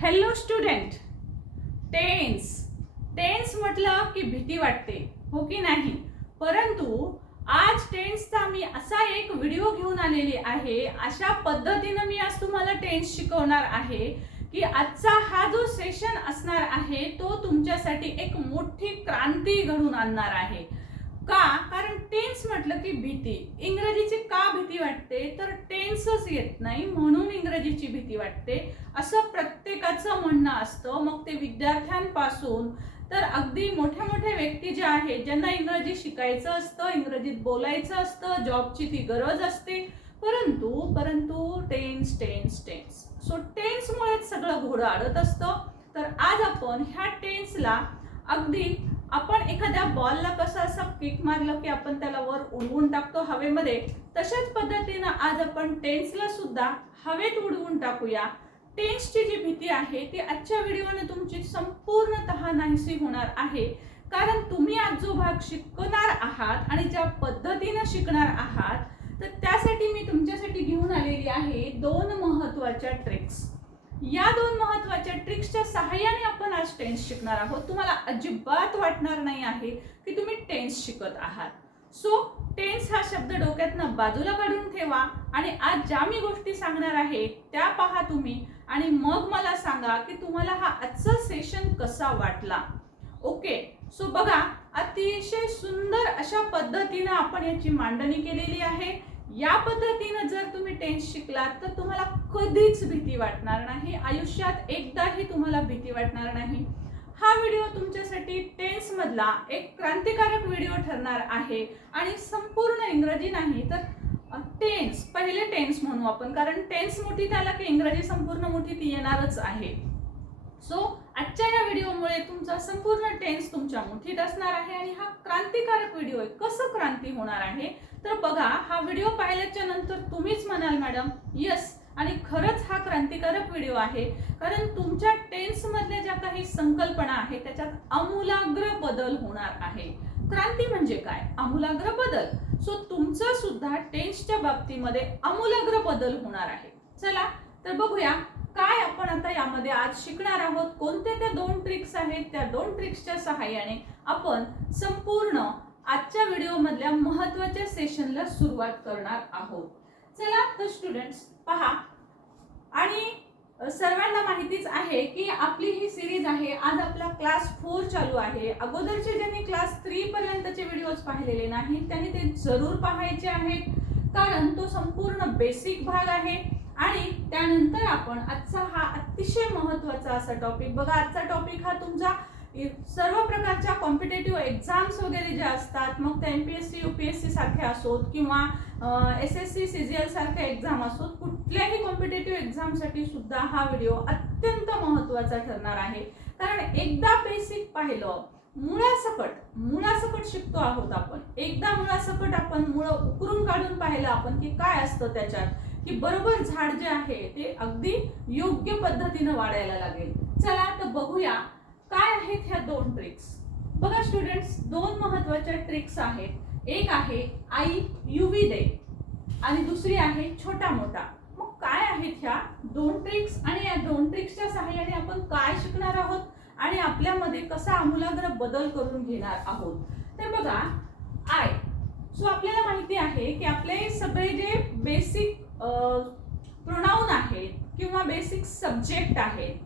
Hello student, tense tense म्हटलं की भीती वाटते, हो की नाही? परंतु आज टेन्सचा मी असा एक व्हिडिओ घेऊन आलेली आहे. अशा पद्धतीने मी आज तुम्हाला टेन्स शिकवणार आहे की आजचा हा जो सेशन असणार आहे तो तुमच्यासाठी एक मोठी क्रांती घडून आणणार आहे. का? कारण टेन्स म्हटलं की भीती. इंग्रजीची का भीती वाटते? तर टेन्सच येत नाही म्हणून इंग्रजीची भीती वाटते असं प्रत्येकाचं म्हणणं असतं. मग ते विद्यार्थ्यांपासून तर अगदी मोठ्या मोठ्या व्यक्ती ज्या आहेत, ज्यांना इंग्रजी शिकायचं असतं, इंग्रजीत बोलायचं असतं, जॉबची ती गरज असते, परंतु परंतु टेन्स टेन्स टेन्स सो टेन्समुळेच सगळं घोडं अडत असतं. तर आज आपण ह्या टेन्सला अगदी आपण एखाद्या बॉलला कसं असं किक मारलं की आपण त्याला वर उडवून टाकतो हवेमध्ये, तशाच पद्धतीनं आज आपण टेन्सला सुद्धा हवेत उडवून टाकूया. टेन्सची जी भीती आहे ती आजच्या व्हिडिओने तुमची संपूर्णतः नाहीशी होणार आहे. कारण तुम्ही आज जो भाग शिकणार आहात आणि ज्या पद्धतीने शिकणार आहात, तर त्यासाठी मी तुमच्यासाठी घेऊन आलेली आहे दोन महत्त्वाच्या ट्रिक्स. या दोन महत्त्वाच्या ट्रिक्सच्या सहाय्याने आपण आज टेन्स शिकणार आहोत. तुम्हाला अजिबात वाटणार नाही आहे की तुम्ही टेन्स शिकत आहात. सो टेन्स हा शब्द डोक्यातनं बाजूला काढून ठेवा आणि आज ज्या मी गोष्टी सांगणार आहे त्या पहा तुम्ही आणि मग मला सांगा की तुम्हाला हा आजचा सेशन कसा वाटला. ओके, सो बघा, अतिशय सुंदर अशा पद्धतीने आपण याची मांडणी केलेली आहे. या पद्धतीने जर तुम्ही टेन्स शिकलात तर तुम्हाला कधीच भीती वाटणार नाही. आयुष्यात एकदाही तुम्हाला भीती वाटणार नाही. हा व्हिडिओ तुमच्यासाठी टेन्स मधला एक क्रांतिकारक व्हिडिओ ठरणार आहे आणि संपूर्ण इंग्रजी नाही तर टेन्स, पहिले टेन्स म्हणू आपण, कारण टेन्स मोठीत आला की इंग्रजी संपूर्ण मोठीत येणारच आहे. सो आजच्या या व्हिडिओमुळे तुमचा संपूर्ण टेन्स तुमच्या मुठीत असणार आहे आणि हा क्रांतिकारक व्हिडिओ आहे. कसं क्रांती होणार आहे तर बघा, हा व्हिडिओ पाहिल्याच्या नंतर तुम्हीच म्हणाल मॅडम यस, आणि खरंच हा क्रांतिकारक व्हिडिओ आहे. कारण तुमच्या टेन्स मधल्या ज्या काही संकल्पना आहेत त्याच्यात आमूलाग्र बदल होणार आहे. क्रांती म्हणजे काय? आमूलाग्र बदल. सो तुमचं सुद्धा टेन्सच्या बाबतीमध्ये आमूलाग्र बदल होणार आहे. चला तर बघूया काय आपण आता यामध्ये आज शिकणार आहोत. कोणत्या त्या दोन ट्रिक्स आहेत, त्या दोन ट्रिक्सच्या सहाय्याने आपण संपूर्ण आजच्या व्हिडिओ मधल्या महत्त्वाच्या सेशनला सुरुवात करणार आहोत. चला तर स्टुडंट्स पहा, आणि सर्वांना माहितीच आहे की आपली ही सिरीज आहे. आज आपला क्लास 4 चालू आहे. अगोदरचे ज्यांनी क्लास 3 पर्यंतचे व्हिडिओज पाहिलेले नाहीत त्यांनी ते जरूर पाहायचे आहेत, कारण तो संपूर्ण बेसिक भाग आहे. आणि त्यानंतर आपण आजचा हा अतिशय महत्त्वाचा असा टॉपिक बघा. आजचा टॉपिक हा तुमचा सर्व प्रकारच्या कॉम्पिटेटिव्ह एक्झाम्स वगैरे ज्या असतात, मग त्या MPSC UPSC सारख्या असोत किंवा SSC CGL सारख्या एक्झाम असोत, कुठल्याही कॉम्पिटेटिव्ह एक्झामसाठी सुद्धा हा व्हिडिओ अत्यंत महत्त्वाचा ठरणार आहे. कारण एकदा बेसिक पाहिलं, मुळासकट शिकतो आहोत आपण. एकदा मुळासकट आपण मुळं उकरून काढून पाहिलं आपण की काय असतं त्याच्यात, की बरोबर झाड जे आहे ते अगदी योग्य पद्धतीने वाढायला लागेल. चला तर बघूया काय आहेत ह्या दोन ट्रिक्स. बघा स्टुडंट्स, दोन महत्त्वाच्या ट्रिक्स आहेत. एक आहे आई UV दे आणि दुसरी आहे छोटा मोठा. मग काय आहेत ह्या दोन ट्रिक्स आणि या दोन ट्रिक्सच्या सहाय्याने आपण काय शिकणार आहोत आणि आपल्यामध्ये कसा आमूलाग्र बदल करून घेणार आहोत. तर बघा, आय. सो आपल्याला माहिती आहे की आपले सगळे जे बेसिक प्रोनाउन आहेत किंवा बेसिक सब्जेक्ट आहेत,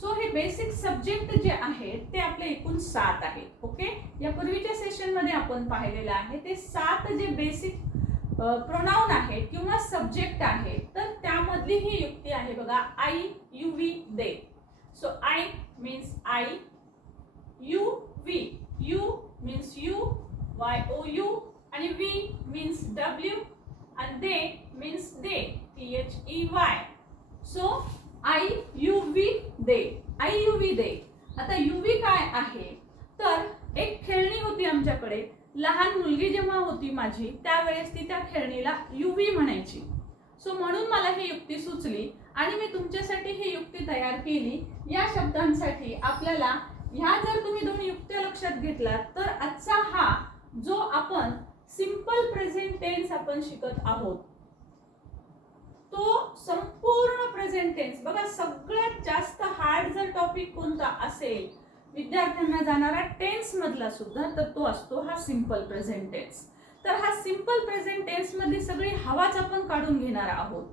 सो हे बेसिक सब्जेक्ट जे आहेत ते आपले एकूण 7 आहेत. ओके, या पूर्वीच्या सेशन मध्ये आपण पाहिलेलं आहे ते 7 जे बेसिक प्रोनाउन आहेत किंवा सब्जेक्ट आहेत, तर त्यामधली ही युक्ती आहे. बघा, आई UV they. So I means I, you means you, YOU, आणि V means W, and they means they, THEY. so I UV they, I UV दे. आता UV काय आहे तर एक खेळणी होती आमच्याकडे. लहान मुलगी जेव्हा होती माझी त्यावेळेस ती त्या खेळणीला UV म्हणायची. सो म्हणून मला ही युक्ती सुचली आणि मी तुमच्यासाठी ही युक्ती तयार केली. या शब्दांसाठी आपल्याला ह्या जर तुम्ही दोन युक्त्या लक्षात घेतलात तर आजचा हा जो आपण सिंपल प्रेझेंट टेन्स आपण शिकत आहोत तो संपूर्ण प्रेझेंट टेन्स. बघा, सगळ्यात सगळ्यात जास्त हार्ड जर टॉपिक कोणता असेल विद्यार्थ्यांना जाणारा टेन्स मधला सुद्धा, तर तो असतो हा सिंपल प्रेझेंट टेन्स. तर हा सिंपल प्रेझेंट टेन्स मधली सगळी हवाच आपण काढून घेणार आहोत,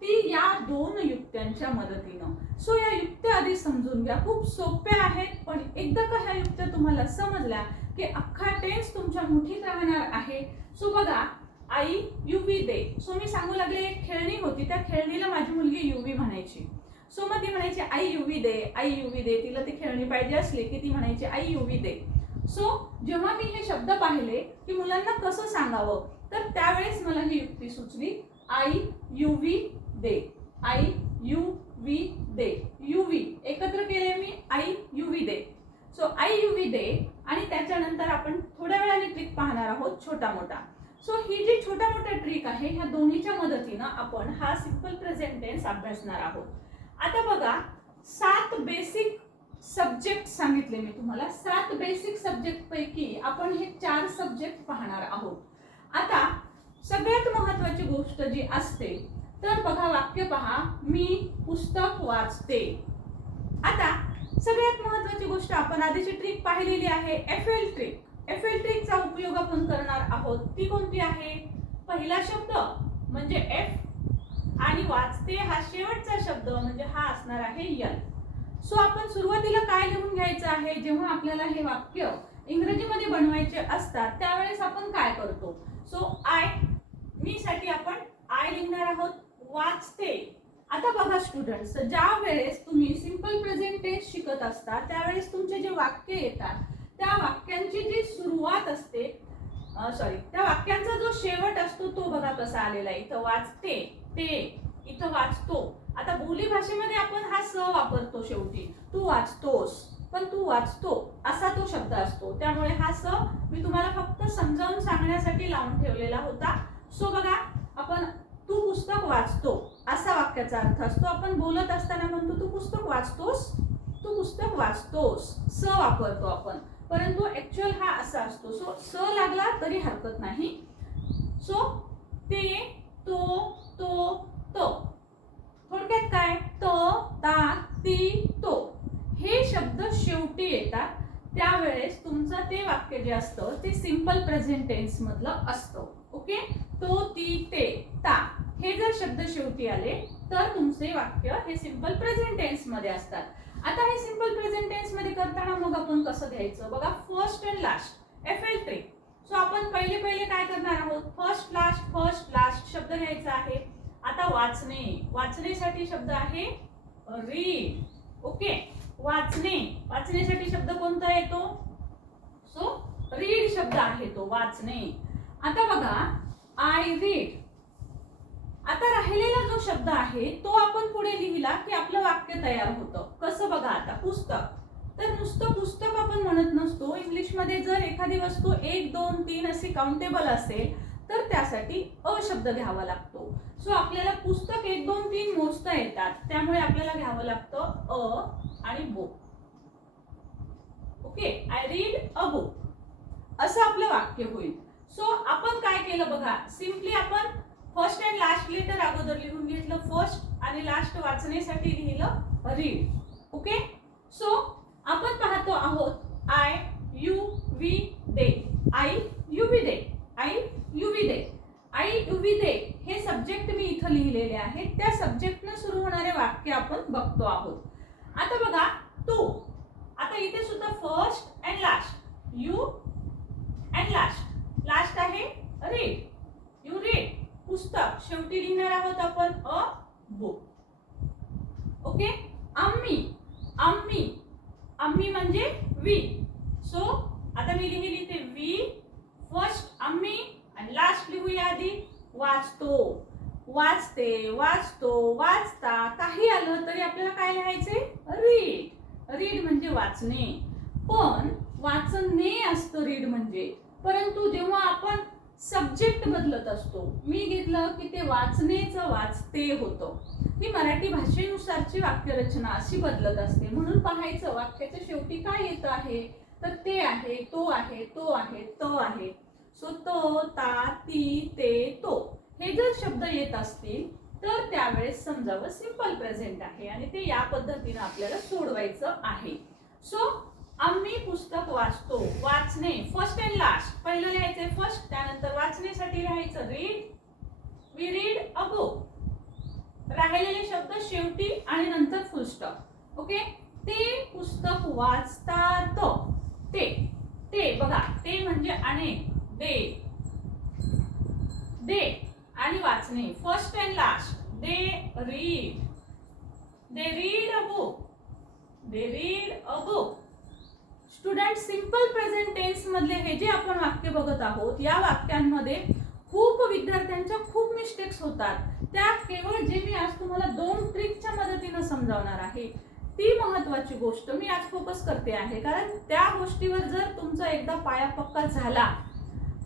ती या दोन युक्त्यांच्या मदतीनं. सो या युक्त्या आधी समजून घ्या, खूप सोप्या आहेत, पण एकदा का ह्या युक्त्या तुम्हाला समजल्या की अख्खा टेन्स तुमच्या मुठीत राहणार आहे. सो बघा, आई युवी दे. सो मी सांगू लागले एक खेळणी होती, त्या खेळणीला माझी मुलगी युवी म्हणायची. सो मग ती म्हणायची आई युवी दे, आई युवी दे. तिला ती खेळणी पाहिजे असली की ती म्हणायची आई युवी दे. सो जेव्हा मी हे शब्द पाहिले की मुलांना कसं सांगावं, तर त्यावेळेस मला ही युक्ती सुचली, आई युवी दे, आई युवी दे. युवी एकत्र केले मी, आई युवी दे. सो आई युवी दे. आणि त्याच्यानंतर आपण थोड्या वेळाने ट्रिक पाहणार आहोत छोटा मोठा. सो ही जी छोटा मोठा ट्रिक आहे ह्या दोन्हीच्या मदतीनं आपण हा सिंपल प्रेझेंट टेन्स अभ्यासणार आहोत. आता बघा, 7 बेसिक सब्जेक्ट सांगितले मी तुम्हाला. 7 बेसिक सब्जेक्ट पैकी आपण हे 4 सब्जेक्ट पाहणार आहोत. आता सगळ्यात महत्त्वाची गोष्ट जी असते, तर बघा वाक्य पहा, मी पुस्तक वाचते. आता सगळ्यात महत्त्वाची गोष्ट आपण आधीची ट्रिक पाहिलेली आहे, एफएल ट्रिक. एफएल ट्रिकचा उपयोग आपण करणार आहोत. ती कोणती आहे? पहिला शब्द म्हणजे एफ आणि वाचते हा शेवटचा शब्द म्हणजे हा असणार आहे यल. सो आपण सुरुवातीला काय लिहून घ्यायचं आहे, जेव्हा आपल्याला हे वाक्य इंग्रजीमध्ये बनवायचे असतात त्यावेळेस आपण काय करतो? सो आय, मी साठी आपण आय लिहिणार आहोत, वाचते. आता बघा स्टुडंट्स, ज्या वेळेस तुम्ही सिंपल प्रेझेंट टेन्स शिकत असता त्यावेळेस तुमचे जे वाक्य येतात त्या वाक्यांची जी सुरुवात असते, त्या वाक्यांचा जो शेवट असतो तो बघा कसा आलेला आहे. इथं वाचते, ते, इथं वाचतो. आता बोली भाषेमध्ये आपण हा स वापरतो शेवटी, तू वाचतोस, पण तू वाचतो असा तो शब्द असतो. त्यामुळे हा स मी तुम्हाला फक्त समजावून सांगण्यासाठी लावून ठेवलेला होता. सो बघा, आपण तू पुस्तक वाचतो असा वाक्याचा अर्थ असतो. आपण बोलत असताना म्हणतो तू पुस्तक वाचतोस, तू पुस्तक वाचतोस, स वापरतो आपण, परंतु ऍक्च्युअल हा असा असतो. सो स लागला तरी हरकत नाही. सो ते, तो, तो. थोडक्यात काय, त, ता, ती, तो हे शब्द शेवटी येतात. त्यावेळेस तुमचं ते वाक्य जे असतं ते सिंपल प्रेझेंट टेन्स मधलं असतं. ओके, तो, ती, ते, ता हे जर शब्द शेवटी आले तर तुमचे वाक्य हे सिंपल प्रेझेंट टेन्स मध्ये असतात. आता हे सिंपल प्रेझेंट टेन्स मध्ये करताना मग आपण कसं घ्यायचं बघा, first and last, FL trick. So आपण पहिले काय करणार आहोत, फर्स्ट लास्ट शब्द घ्यायचा आहे. आता वाचणे, वाचण्यासाठी शब्द आहे रीड. ओके, वाचण्यासाठी शब्द कोणता येतो? सो रीड शब्द आहे तो, वाचणे. आता बघा, आय रीड. आता राहिलेला जो शब्द आहे तो आपण पुढे लिहिला की आपलं वाक्य तयार होतं. कसं बघा, आता पुस्तक, तर नुसतं पुस्तक आपण म्हणत नसतो. इंग्लिशमध्ये जर एखादी वस्तू 1, 2, 3 अशी काउंटेबल असेल तर त्यासाठी अ शब्द घ्यावा लागतो. सो आपल्याला पुस्तक 1, 2, 3 मोजता येतात, त्यामुळे आपल्याला घ्यावं लागतं अ आणि book. Okay, I read a book असं आपलं वाक्य होईल. सो आपण काय केलं बघा, सिम्पली आपण फर्स्ट अँड लास्ट लेटर अगोदर लिहून घेतलं, फर्स्ट आणि लास्ट वाचण्यासाठी लिहिलं रीड. ओके, सो आपण पाहतो आहोत आय यू वी दे, आई युवी दे, आई युवी दे, आई युवी दे हे सब्जेक्ट मी इथं लिहिलेले आहेत. त्या सब्जेक्टनं सुरू होणारे वाक्य आपण बघतो आहोत. आता बघा, तू, आता इथे सुद्धा first and last, you and last आहे रीड, यू रीड. पुस्तक शेवटी लिहिणार आहोत आपण अ बुक. ओके, आम्ही म्हणजे वी. सो आता मी लिहिली ते वी, फर्स्ट आम्ही आणि लास्ट लिहूया आधी वाचतो, वाचते, वाचतो, वाचता. काही आलं तरी आपल्याला काय लिहायचे, रीड म्हणजे वाचणे. पण वाचणे असतं रीड म्हणजे, परंतु जेव्हा आपण सब्जेक्ट बदलत असतो, मी घेतलं की ते वाचनेचं वाचते होतं. ही मराठी भाषेनुसारची वाक्यरचना अशी बदलत असते. म्हणून पाहायचं वाक्याच्या शेवटी काय येत आहे, तर ते आहे, तो आहे, तो आहे, त आहे. सो तो, ता, ती, ते, तो हे जर शब्द येत असतील तर त्यावेळेस समजावं सिंपल प्रेझेंट आहे आणि ते या पद्धतीने आपल्याला सोडवायचं आहे. सो आम्ही पुस्तक वाचतो. वाचणे फर्स्ट अँड लास्ट, पहिलं लिहायचंय फर्स्ट, त्यानंतर वाचण्यासाठी लिहायचं read, we read a book, राहिलेले शब्द शेवटी आणि नंतर फुल स्टॉप. ओके, ते पुस्तक वाचतात. ते बघा, ते म्हणजे अनेक, दे आणि वाचणे first and last. They read a book. Student, simple present tense मधले हे जे आपण वाक्य बघत आहोत, या वाक्यांमध्ये खूप विद्यार्थ्यांच्या खूप मिस्टेक्स होतात. त्या केवळ जे मी आज तुम्हाला 2 ट्रिकच्या मदतीने समजावणार आहे, ती महत्वाची गोष्ट मी आज फोकस करते आहे. कारण त्या गोष्टीवर जर तुमचा एकदा पाया पक्का झाला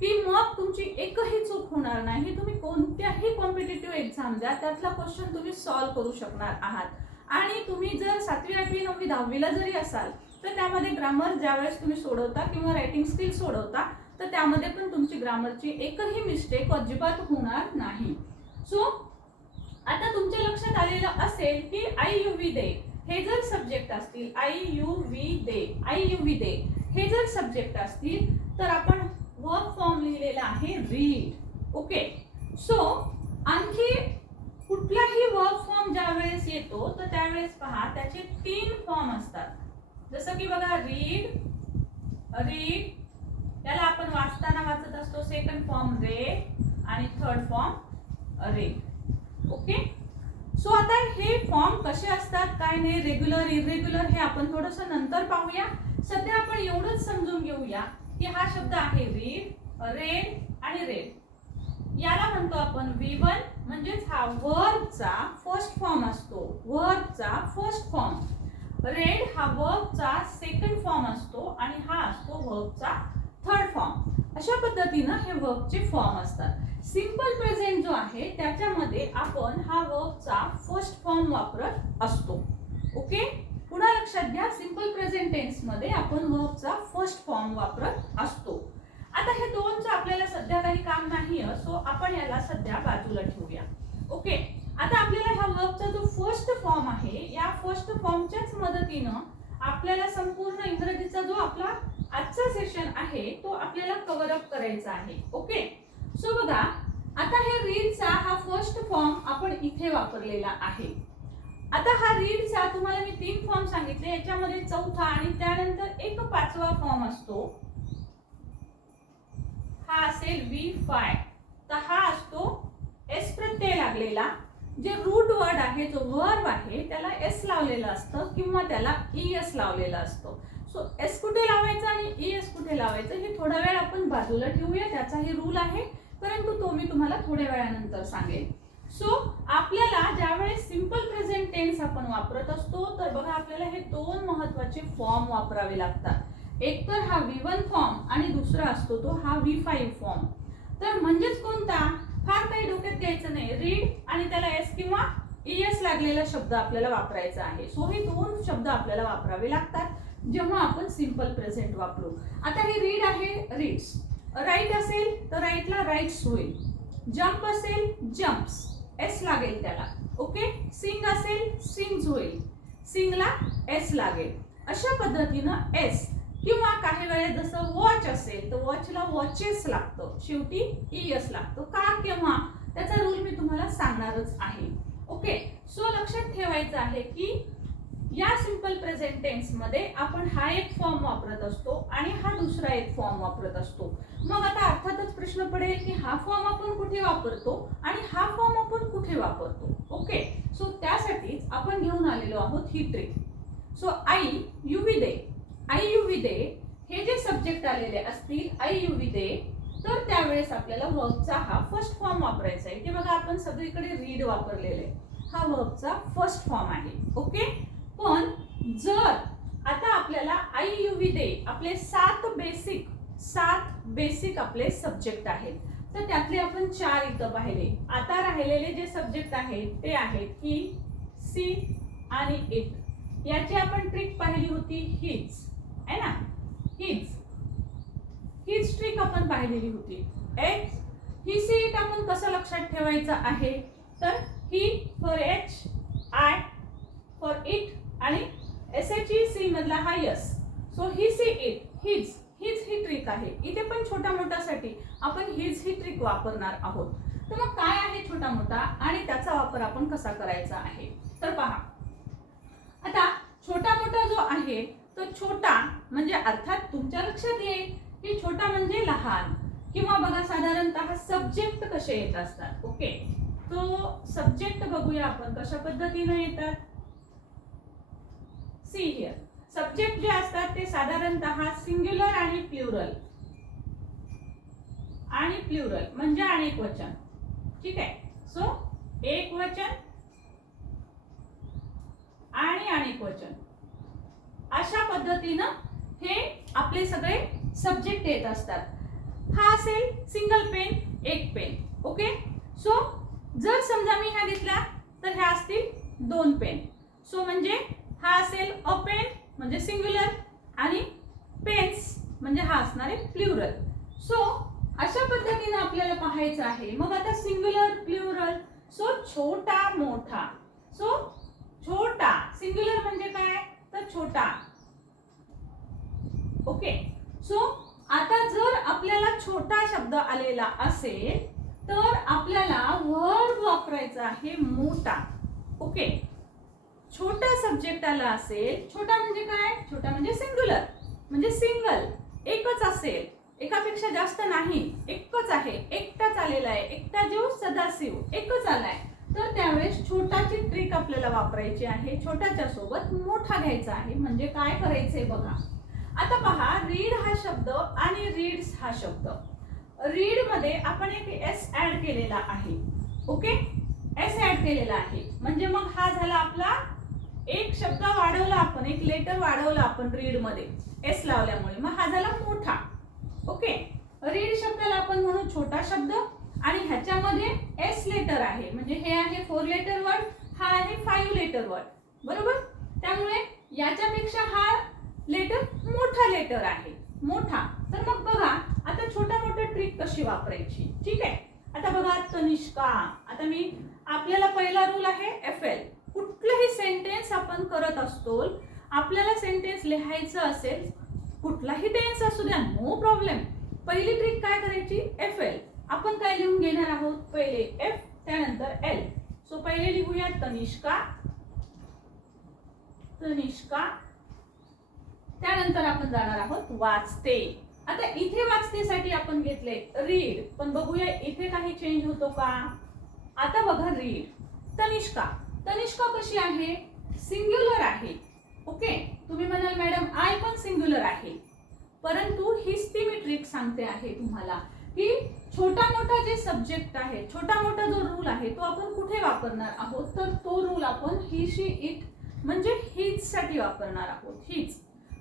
की मग तुमची एकही चूक होणार नाही. तुम्ही कोणत्याही कॉम्पिटिटिव्ह एक्झाम द्या, त्यातला क्वेश्चन तुम्ही सॉल्व्ह करू शकणार आहात. आणि तुम्ही जर 7वी 8वी 9वी 10वीला जरी असाल तर त्यामध्ये ग्रामर ज्यावेळेस तुम्ही सोडवता किंवा रायटिंग स्किल सोडवता, तर त्यामध्ये पण तुमची ग्रामरची एकही मिस्टेक अजिबात होणार नाही. सो आता तुमच्या लक्षात आलेलं असेल की आई यू वी दे हे जर सब्जेक्ट असतील, आई यू वी दे हे जर सब्जेक्ट असतील, तर आपण वर्ब फॉर्म लिहिलेला आहे रीड. ओके, सो आणखी कुठलाही वर्ब फॉर्म ज्या वेळेस येतो तर त्यावेळेस पहा त्याचे 3 फॉर्म असतात. जसं की बघा रीड, त्याला आपण वाचताना वाचत असतो, सेकंड फॉर्म रेड आणि third form red. Okay, so आता हे फॉर्म कसे असतात, काय नाही, रेग्युलर इरेग्युलर हे आपण थोडंसं नंतर पाहूया. सध्या आपण एवढंच समजून घेऊया की हा शब्द आहे रीड, रेड आणि रेड. याला म्हणतो आपण V1, म्हणजेच हा वर्बचा फर्स्ट फॉर्म असतो, वर्बचा फर्स्ट फॉर्म. रेड हा वर्बचा सेकंड फॉर्म असतो आणि हा असतो वर्बचा थर्ड फॉर्म. अशा पद्धतीनं हे वर्बचे फॉर्म असतात. सिंपल प्रेझेंट जो आहे त्याच्यामध्ये आपण हा वर्बचा फर्स्ट फॉर्म वापरत असतो. ओके, पुन्हा लक्षात घ्या, सिंपल प्रेझेंट टेन्स मध्ये आपण वर्बचा फर्स्ट फॉर्म वापरत असतो. आता हे 2चं आपल्याला सध्या काही काम नाही, सो आपण याला सध्या बाजूला ठेवूया. ओके, आता आपल्याला ह्या वर्बचा जो फर्स्ट फॉर्म आहे, या फर्स्ट फॉर्मच्याच मदतीनं आपल्याला संपूर्ण इंग्रजीचा जो आपला आजचा सेशन आहे तो आपल्याला कव्हर अप करायचा आहे. ओके, सो बघा, आता हे रीडचा हा फर्स्ट फॉर्म आपण इथे वापरलेला आहे. आता हा रीडचा तुम्हाला मी 3 फॉर्म सांगितले, याच्यामध्ये चौथा आणि त्यानंतर एक 5वा फॉर्म असतो, हा असेल V5. तर हा असतो S प्रत्यय लागलेला. जे रूट वर्ड आहे, जो वर्ब आहे, त्याला S लावलेलं असतं किंवा त्याला ES लावलेलं असतं. सो S कुठे लावायचं आणि ES कुठे लावायचं हे थोडा वेळ आपण बाजूला ठेवूया, त्याचाही रूल आहे, परंतु तो मी तुम्हाला थोड्या वेळानंतर सांगेन. सो आपल्याला ज्यावेळेस सिंपल प्रेझेंट टेन्स आपण वापरत असतो तर बघा आपल्याला हे 2 महत्त्वाचे फॉर्म वापरावे लागतात. एक तर हा V1 फॉर्म आणि दुसरा असतो तो हा V5 फॉर्म. तर म्हणजेच कोणता, फार काही डोक्यात घ्यायचं नाही, रीड आणि त्याला S किंवा ES लागलेला शब्द आपल्याला वापरायचा आहे. सो हे 2 शब्द आपल्याला वापरावे लागतात जेव्हा आपण सिंपल प्रेझेंट वापरू. आता हे रीड आहे, रीड्स. राईट असेल तर राईटला राईट्स होईल, जंप असेल जंप्स, S लागेल त्याला. ओके, सिंग असेल सिंग्स होईल, सिंगला S लागेल. अशा पद्धतीनं S किंवा काही वेळेस जसं वॉच असेल तर वॉचला वॉचेस लागतं, शेवटी ES लागतं. का केव्हा त्याचा रूल मी तुम्हाला सांगणारच आहे. ओके, सो लक्षात ठेवायचं आहे की या सिंपल प्रेझेंट टेन्स मध्ये आपण हा एक फॉर्म वापरत असतो आणि हा दुसरा एक फॉर्म वापरत असतो. मग आता अर्थातच प्रश्न पडेल की हा फॉर्म आपण कुठे वापरतो आणि हा फॉर्म आपण कुठे वापरतो. ओके, सो त्यासाठीच आपण घेऊन आलेलो आहोत ही trick. So I you we they हे जे सब्जेक्ट आलेले असतील, आई यू वी दे, तर त्यावेळेस आपल्याला वर्बचा हा फर्स्ट फॉर्म वापरायचा आहे. ते बघा आपण सगळीकडे रीड वापरलेले, हा वर्बचा फर्स्ट फॉर्म आहे. ओके, पण जर आता आपल्याला आई यू वी दे आपले 7 बेसिक आपले सब्जेक्ट आहेत, तर त्यातले आपण 4 इथं पाहिले. आता राहिलेले जे सब्जेक्ट आहेत ते आहेत ही, सी आणि इट. याची आपण ट्रिक पाहिली होती हिज, है ना, हिज ट्रिक आपण पाहिलेली होती. ही सी इट आपण कसं लक्षात ठेवायचं आहे, तर ही for H, I for it आणि SHE मधला हा S. So he she it, हिज ही ट्रिक आहे. इथे पण छोटा मोठासाठी आपण हिज ही ट्रिक वापरणार आहोत. तर मग काय आहे छोटा मोठा आणि त्याचा वापर आपण कसा करायचा आहे तर पहा. आता छोटा मोठा जो आहे तो छोटा म्हणजे अर्थात तुमच्या लक्षात येईल की छोटा म्हणजे लहान किंवा बघा साधारणतः सब्जेक्ट कसे येत असतात. ओके, तो सब्जेक्ट बघूया आपण कशा पद्धतीने येतात. सी हिअर, सब्जेक्ट जे असतात ते साधारणतः सिंग्युलर आणि प्लुरल म्हणजे अनेक वचन. ठीक आहे. सो एक वचन आणि अनेक वचन अशा पद्धतीनं हे आपले सगळे सब्जेक्ट येत असतात. हा असेल सिंगल पेन, एक पेन. ओके, सो जर समजा मी हा घेतला तर ह्या असतील दोन पेन. सो म्हणजे हा असेल अ पेन म्हणजे सिंग्युलर आणि पेन्स म्हणजे हा असणार आहे प्लुरल. सो अशा पद्धतीने आपल्याला पाहायचं आहे. मग आता सिंग्युलर, प्लुरल, सो छोटा मोठा. सो छोटा सिंग्युलर म्हणजे काय तर छोटा. ओके, सो आता जर आपल्याला छोटा शब्द आलेला असेल तर आपल्याला वर्ब वापरायचा आहे मोठा. ओके, छोटा सब्जेक्ट आला असेल, छोटा म्हणजे काय, छोटा म्हणजे सिंग्युलर म्हणजे सिंगल, एकच असेल, एकापेक्षा जास्त नाही, एकच आहे, एकटाच आलेला आहे, एकटा जीव सदाशिव, एकच आलाय, तर त्यावेळेस छोटाची ट्रिक आपल्याला वापरायची आहे. छोट्याच्या सोबत मोठा घ्यायचा आहे. म्हणजे काय करायचंय बघा. आता पहा, रीड हा शब्द आणि रीड्स हा शब्द. रीड मध्ये आपण एक एस ऍड केलेला आहे. ओके, एस ऍड केलेला आहे म्हणजे मग हा झाला आपला एक शब्द वाढवला आपण, एक लेटर वाढवला आपण रीड मध्ये एस लावल्यामुळे, मग हा झाला मोठा. ओके, रीड शब्दाला आपण म्हणू छोटा शब्द आणि ह्याच्यामध्ये एस लेटर आहे म्हणजे हे आहे 4 लेटर वर्ड, हा आहे 5 लेटर वर्ड. बरोबर, त्यामुळे याच्यापेक्षा हा लेटर मोठा लेटर आहे, मोठा. तर मग बघा आता छोटा मोठा ट्रिक कशी वापरायची. ठीक आहे, आता बघा तनिष्का. आता मी आपल्याला पहिला रूल आहे FL. कुठलंही सेंटेन्स आपण करत असतो, आपल्याला सेंटेन्स लिहायचं असेल कुठलाही टेन्स असू द्या, नो प्रॉब्लेम. पहिली ट्रिक काय करायची, FL. आपण काय लिहून घेणार आहोत, पहिले F त्यानंतर L. सो पहिले लिहूया तनिष्का, तनिष्का. त्यानंतर आपण जाणार आहोत वाचते. आता इथे वाचतेसाठी आपण घेतले रीड, पण बघूया इथे काही चेंज होतो का. आता बघा रीड, तनिष्का. तनिष्का कशी आहे, सिंग्युलर आहे. ओके, तुम्ही म्हणाल मॅडम आय पण सिंग्युलर आहे, परंतु हीच ती मी ट्रिक सांगते आहे तुम्हाला की छोटा मोठा जे सब्जेक्ट आहे, छोटा मोठा जो रूल आहे तो आपण कुठे वापरणार आहोत, तर तो रूल आपण ही, शी, इट म्हणजे हिज साठी वापरणार आहोत. हिज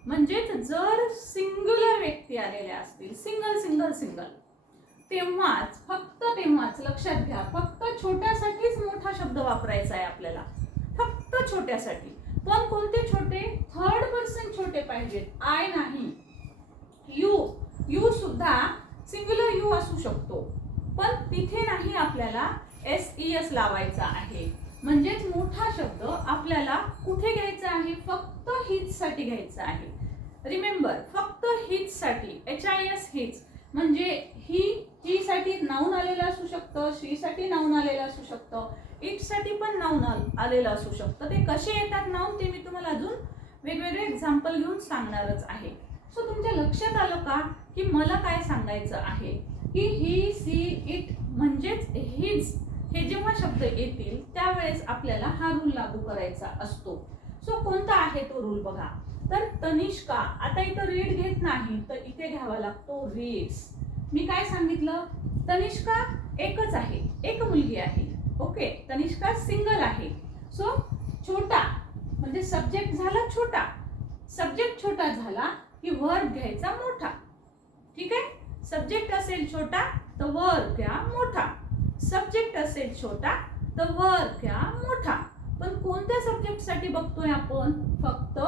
म्हणजेच जर सिंग्युलर व्यक्ती आलेल्या असतील, सिंगल सिंगल सिंगल, तेव्हाच, फक्त तेव्हाच, लक्षात घ्या, फक्त छोट्यासाठीच मोठा शब्द वापरायचा आहे आपल्याला, फक्त छोट्यासाठी. पण कोणते छोटे, थर्ड पर्सन छोटे पाहिजेत, आय नाही. यू सुद्धा सिंग्युलर यू असू शकतो, पण तिथे नाही आपल्याला SES लावायचा आहे. म्हणजेच मोठा शब्द आपल्याला कुठे घ्यायचा आहे, फक्त हिज साठी घ्यायचा आहे. रिमेंबर, फक्त हिज साठी, HIS हिज. म्हणजे ही साठी नाउन आलेलं असू शकतं, शी साठी नाउन आलेलं असू शकतं, इट साठी पण नाउन आलेलं असू शकतं. ते कसे येतात नाउन ते मी तुम्हाला अजून वेगवेगळे एक्झाम्पल घेऊन सांगणारच आहे. सो तुमच्या लक्षात आलं का की मला काय सांगायचं आहे की ही, सी, इट म्हणजेच हिज हे जेव्हा शब्द येतील त्यावेळेस आपल्याला हा रूल लागू करायचा असतो. सो कोणता आहे तो रूल बघा. तर तनिष्का, आता इथं रीड घेत नाही तर इथे घ्यावा लागतो रीड्स. मी काय सांगितलं, तनिष्का एकच आहे, एक मुलगी आहे. ओके, तनिष्का सिंगल आहे. सो छोटा म्हणजे सब्जेक्ट झाला छोटा, सब्जेक्ट छोटा झाला की वर्ब घ्यायचा मोठा. ठीक आहे, सब्जेक्ट असेल छोटा तर वर्ब घ्या मोठा, सब्जेक्ट असेल छोटा तर वर्ब घ्या मोठा. पण कोणत्या सब्जेक्ट साठी बघतोय आपण, फक्त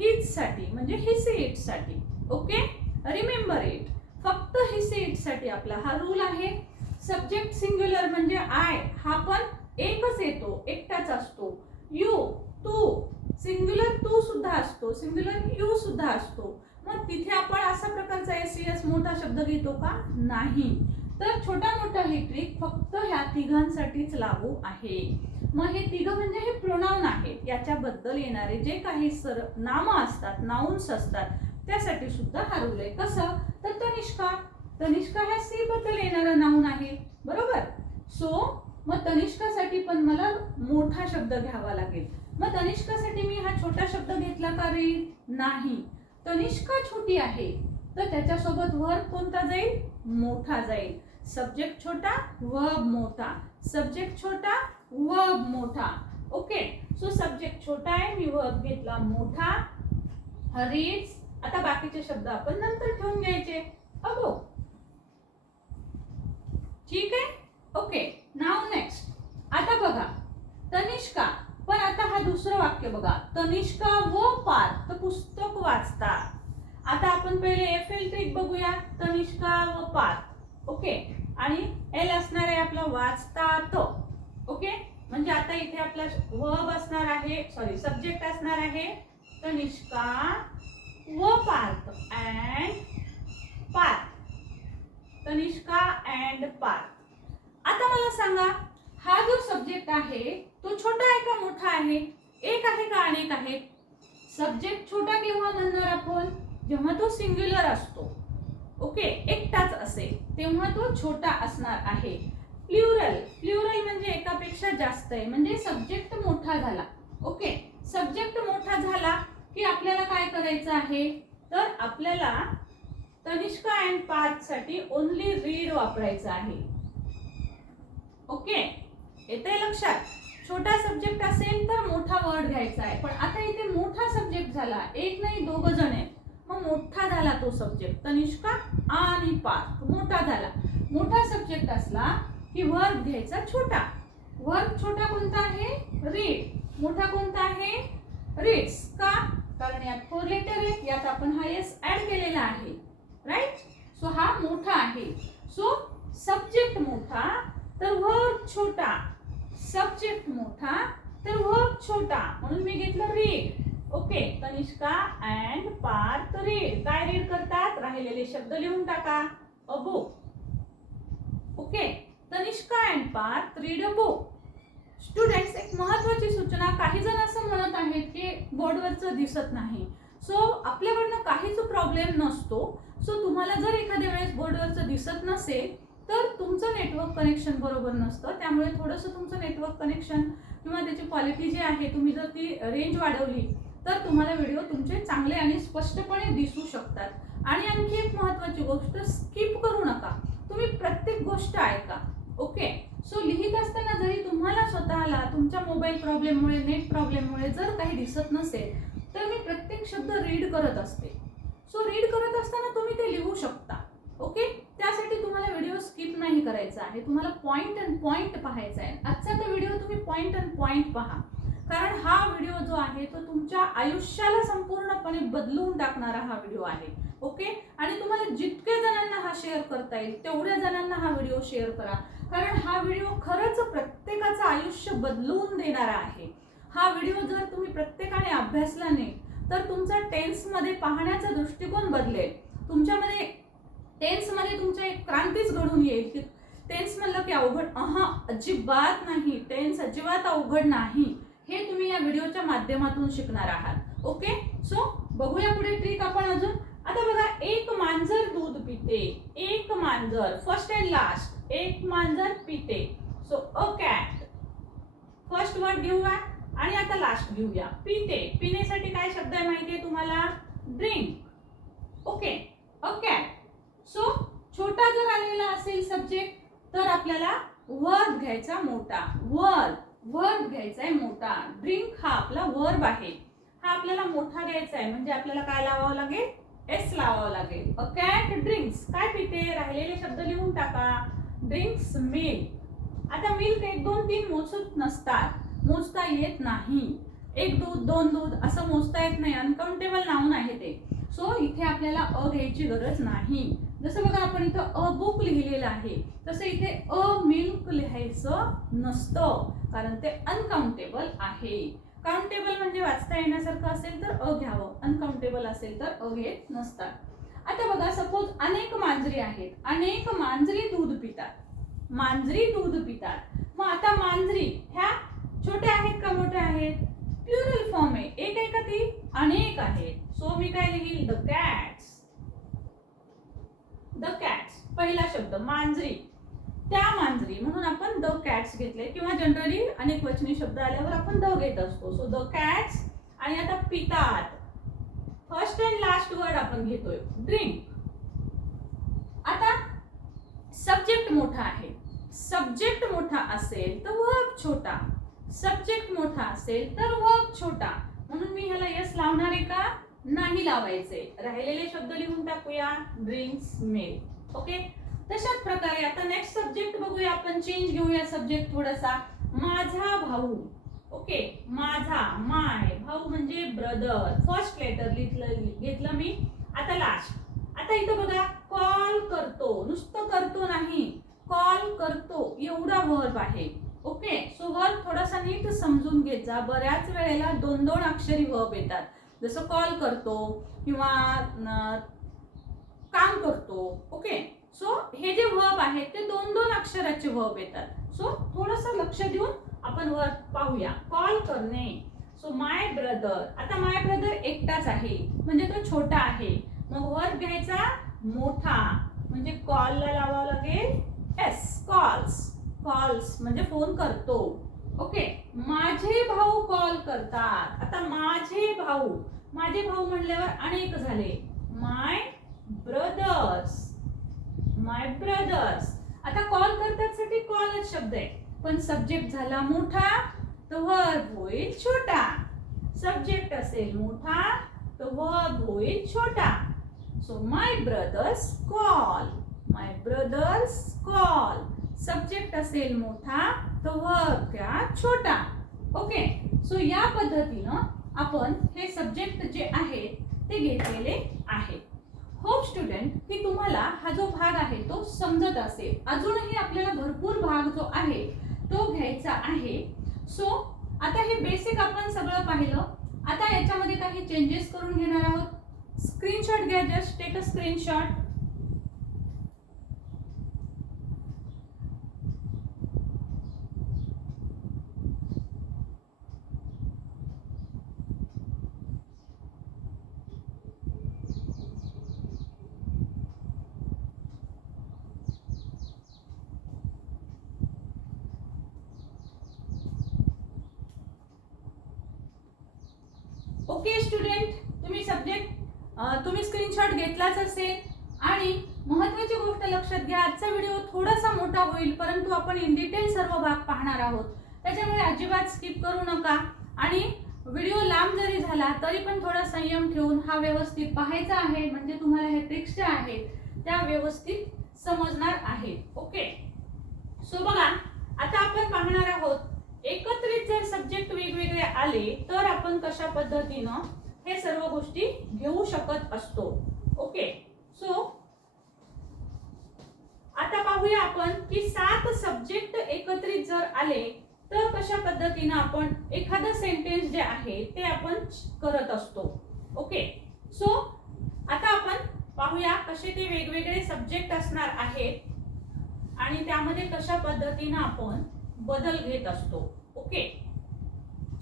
हिज साठी म्हणजे हिज इट साठी. ओके, रिमेंबर इट, फक्त हिज इट साठी आपला हा रूल आहे. सब्जेक्ट सिंग्युलर म्हणजे आय, हा पण एकच येतो, एकटाच असतो. यू, तू, सिंग्युलर तू सुद्धा असतो, सिंग्युलर यू सुद्धा असतो. मग तिथे आपण असा प्रकारचा एस मोठा शब्द घेतो का? नाही. तर छोटा मोठा ही ट्रिक फक्त ह्या तिघांसाठीच लागू आहे. मग हे तिघ म्हणजे हे प्रोनाउन आहेत, याच्याबद्दल येणारे जे काही नाम असतात, नाउन्स असतात, त्यासाठी सुद्धा हा रूल आहे. कसं? तर तनिष्का, तनिष्का ह्या सी बद्दल येणारा नाउन आहे, बरोबर. सो मग तनिष्कासाठी पण मला मोठा शब्द घ्यावा लागेल. मग तनिष्कासाठी मी हा छोटा शब्द घेतला का रे? नाही. तनिष्का छोटी आहे, तर त्याच्यासोबत वर्ब कोणता जाईल? मोठा जाईल. सब्जेक्ट छोटा, वर्ब मोठा, सब्जेक्ट छोटा, वर्ब मोठा. ओके. सो सब्जेक्ट छोटा आहे, मी वर्ब घेतला मोठा, रीड्स. आता बाकीचे शब्द आपण नंतर ठेवून घ्यायचे. अगो, ठीक आहे. ओके. नाव नेक्स्ट. आता बघा तनिष्का, पण आता हा दुसरं वाक्य बघा, तनिष्का व पार्थ पुस्तक वाचतात. आता आपण पहिले एफएल ट्रिक बघूया, तनिष्का व पार्थ. ओके. आणि एल असणार आहे आपला वाचतात. ओके. म्हणजे आता इथे आपला वर्ब असणार आहे, सॉरी सब्जेक्ट असणार आहे तनिष्का व पार्थ अँड पार्थ, तनिष्का अँड पार्थ. आता मला सांगा, हा जो सब्जेक्ट आहे तो छोटा आहे का मोठा आहे? एक आहे का अनेक आहे? सब्जेक्ट छोटा केव्हा म्हणणार आपण? जेव्हा तो सिंग्युलर असतो. ओके, एकटाच असेल तेव्हा तो छोटा असणार आहे. प्लुरल, प्लुरल म्हणजे एकापेक्षा जास्त आहे, म्हणजे सब्जेक्ट मोठा झाला. ओके, सब्जेक्ट मोठा झाला की आपल्याला काय करायचं आहे? तर आपल्याला तनिष्का अँड पार्थ साठी ओनली रीड वापरायचं आहे. ओके, येतंय लक्षात? छोटा सब्जेक्ट असेल तर मोठा वर्ड घ्यायचा आहे, पण आता इथे मोठा सब्जेक्ट झाला, एक नाही दोघ जण आहेत, मग मोठा झाला तो सब्जेक्ट, तनिष्का आणि पार्थ मोठा झाला. मोठा सब्जेक्ट असला की वर्ब घ्यायचा छोटा. वर्ब छोटा कोणता आहे? रीड. मोठा कोणता आहे? रीड्स. का? कारण यात 4 लेटर आहेत, यात आपण हा एस ऍड केलेला आहे, राईट. सो हा मोठा आहे. सो सब्जेक्ट मोठा तर वर्ब छोटा, सब्जेक्ट मोठा तर वर्ब छोटा, म्हणून मी घेतलं read. Okay, Tanishka and Parth read. काय रीड करतात? राहिलेले शब्द लिहून टाका. A book. Okay, Tanishka and Parth read a book. Students, एक महत्त्वाची सूचना, काही जण असं म्हणत आहेत की बोर्डवरचं दिसत नाही. सो आपल्याकडनं काहीच प्रॉब्लेम नसतो. सो तुम्हाला जर एखाद्या वेळेस बोर्डवरचं दिसत नसेल तर तुमचं नेटवर्क कनेक्शन बरोबर नसतं, त्यामुळे थोडंसं तुमचं नेटवर्क कनेक्शन किंवा त्याची क्वालिटी जी आहे, तुम्ही जर ती रेंज वाढवली तर तुम्हाला व्हिडिओ तुमचे चांगले आणि स्पष्टपणे दिसू शकतात. आणि आणखी एक महत्त्वाची गोष्ट, स्किप करू नका, तुम्ही प्रत्येक गोष्ट ऐका. ओके. सो लिहित असताना जरी तुम्हाला स्वतःला तुमच्या मोबाईल प्रॉब्लेममुळे, नेट प्रॉब्लेममुळे जर काही दिसत नसेल तर मी प्रत्येक शब्द रीड करत असते. सो रीड करत असताना तुम्ही ते लिहू शकता. ओके, त्यासाठी तुम्हाला व्हिडिओ स्किप नाही करायचा आहे, तुम्हाला पॉइंट अँड पॉइंट पाहायचा आहे. आजचा तो व्हिडिओ तुम्ही पॉइंट अँड पॉइंट पहा, कारण हा व्हिडिओ जो आहे तो तुमच्या आयुष्याला संपूर्णपणे बदलून टाकणारा हा व्हिडिओ आहे. ओके, आणि तुम्हाला जितके जणांना हा शेअर करता येईल तेवढ्या जणांना हा व्हिडिओ शेअर करा, कारण हा व्हिडिओ खरंच प्रत्येकाचं आयुष्य बदलून देणारा आहे. हा व्हिडिओ जर तुम्ही प्रत्येकाने अभ्यासला नाही तर तुमचा टेन्समध्ये पाहण्याचा दृष्टिकोन बदलेल. तुमच्यामध्ये टेन्समध्ये तुमच्या एक क्रांतीच घडून येईल की टेन्स म्हणलं की अवघड, अजिबात नाही, टेन्स अजिबात अवघड नाही, हे तुम्ही या व्हिडिओच्या माध्यमातून शिकणार आहात. ओके, सो बघूया पुढे ट्रिक आपण अजून. आता बघा, एक मांजर दूध पिते, एक मांजर, फर्स्ट अँड लास्ट, एक मांजर पिते. So a cat, first word घेऊया आणि आता लास्ट घेऊया. पिते, पिण्यासाठी काय शब्द आहे माहिती आहे तुम्हाला? Drink. Okay, a cat. So छोटा जर आलेला असेल सब्जेक्ट तर आपल्याला वर्ब घ्यायचा मोठा, वर्ब घ्यायचा आहे मोठा. ड्रिंक हा आपला वर्ब आहे, हा आपल्याला मोठा घ्यायचा आहे, म्हणजे आपल्याला काय लावावं लागेल? एस लावावं लागेल. अ कॅट ड्रिंक्स, काय पिते? राहिलेले शब्द लिहून टाका. Drinks milk. आता मिल्क 1 2 3 मोजत नसतात, मोजता येत नाही. 1 दूध 2 दूध असं मोजता येत नाही, अनकाउंटेबल नाउन आहे ते. सो इथे आपल्याला अ घ्यायची गरज नाही. जसं बघा आपण इथं अ बुक लिहिलेलं आहे, तसं इथे अ मिल्क लिहायचं नसतं. कारण ते अनकाउंटेबल आहे. काउंटेबल म्हणजे वाचता येण्यासारखं असेल तर अ घ्यावं, अनकाउंटेबल असेल तर अ घेत नसतात. आता बघा, सपोज अनेक मांजरी आहेत, अनेक मांजरी दूध पितात, मांजरी दूध पितात. मग आता मांजरी ह्या छोट्या आहेत का मोठ्या आहेत? प्लुरल फॉर्म आहे, एक आहे का ती? अनेक आहेत. सो मी काय लिहील? The cats. द कॅट्स पहिला शब्द मांजरी, त्या मांजरी म्हणून आपण द कॅट्स घेतले, किंवा जनरली अनेक वचनी शब्द आल्यावर आपण द घेत असतो. So the cats. आणि आता पितात, फर्स्ट अँड लास्ट वर्ड आपण घेतोय, ड्रिंक. आता सब्जेक्ट मोठा आहे, सब्जेक्ट मोठा असेल तर वर्ब छोटा, सब्जेक्ट मोठा असेल तर वर्ब छोटा, म्हणून मी ह्याला यस लावणार आहे का? नाही लावायचे. राहिलेले शब्द लिहून टाकूया, ड्रिंक्स मिल्क. ओके, तशाच प्रकारे आता नेक्स्ट सब्जेक्ट बघूया आपण, चेंज घेऊया सब्जेक्ट थोडासा. माझा भाऊ. ओके, माझा, माय, भाऊ म्हणजे ब्रदर, फर्स्ट लेटर घेतलं मी. आता लास्ट. आता इथं बघा, कॉल करतो, नुसतं करतो नाही, कॉल करतो एवढा वर्ब आहे. ओके, सो वर्ब थोडासा नीट समजून घेत जा. बऱ्याच वेळेला दोन दोन अक्षरी वर्ब येतात, जसं कॉल करतो किंवा काम करतो. ओके, सो हे जे वर्ब आहेत ते दोन दोन अक्षराचे वर्ब येतात. सो थोडंसं लक्ष देऊन आपण वर्ब पाहूया. कॉल करणे. So my brother. आता माय ब्रदर एकटाच आहे म्हणजे तो छोटा आहे, मग वर्ब घ्यायचा मोठा, म्हणजे कॉलला लावावं लागेल एस, कॉल्स. कॉल्स म्हणजे फोन करतो. ओके, माझे भाऊ कॉल करतात. आता माझे भाऊ, माझे भाऊ म्हणल्यावर अनेक झाले, माय ब्रदर्स, माय ब्रदर्स. आता कॉल करतात साठी कॉलच शब्द आहे, पण सब्जेक्ट झाला मोठा तर वर्ब होईल छोटा. सब्जेक्ट असेल मोठा तर वर्ब होईल छोटा. So my brothers call, my brothers call. Subject असेल मोठा तर वर्ब घ्या छोटा. ओके, सो या पद्धतीनं आपण हे सब्जेक्ट जे आहेत ते घेतलेले आहे. होप स्टुडंट की तुम्हाला हा जो भाग आहे तो समजत असेल. अजूनही आपल्याला भरपूर भाग जो आहे तो घ्यायचा आहे. सो आता हे बेसिक आपण सगळं पाहिलं. आता याच्यामध्ये काही चेंजेस करून घेणार आहोत. स्क्रीनशॉट घ्या, just take a screenshot. Okay student, तुम्ही स्क्रीनशॉट घेतलाच असेल. आणि महत्त्वाची गोष्ट लक्षात घ्या, आजचा व्हिडिओ थोडासा मोठा होईल परंतु आपण इन डिटेल सर्व भाग पाहणार आहोत, त्याच्यामुळे अजिबात स्किप करू नका. आणि व्हिडिओ लांब जरी झाला तरी पण थोडा संयम ठेवून हा व्यवस्थित पाहायचा आहे, म्हणजे तुम्हाला हे ट्रिक्स ज्या आहेत त्या व्यवस्थित समजणार आहेत. ओके, सो बघा, आता आपण पाहणार आहोत एकत्रित जर सब्जेक्ट वेगवेगळे आले तर आपण कशा पद्धतीनं हे सर्व गोष्टी घेऊ शकत असतो. ओके, सो आता पाहूया आपण की 7 सब्जेक्ट एकत्रित जर आले तर कशा पद्धतीनं आपण एखादं सेंटेन्स जे आहे ते आपण करत असतो. ओके, सो आता आपण पाहूया कसे ते वेगवेगळे सब्जेक्ट असणार आहेत आणि त्यामध्ये कशा पद्धतीनं आपण बदल घेत असतो. ओके,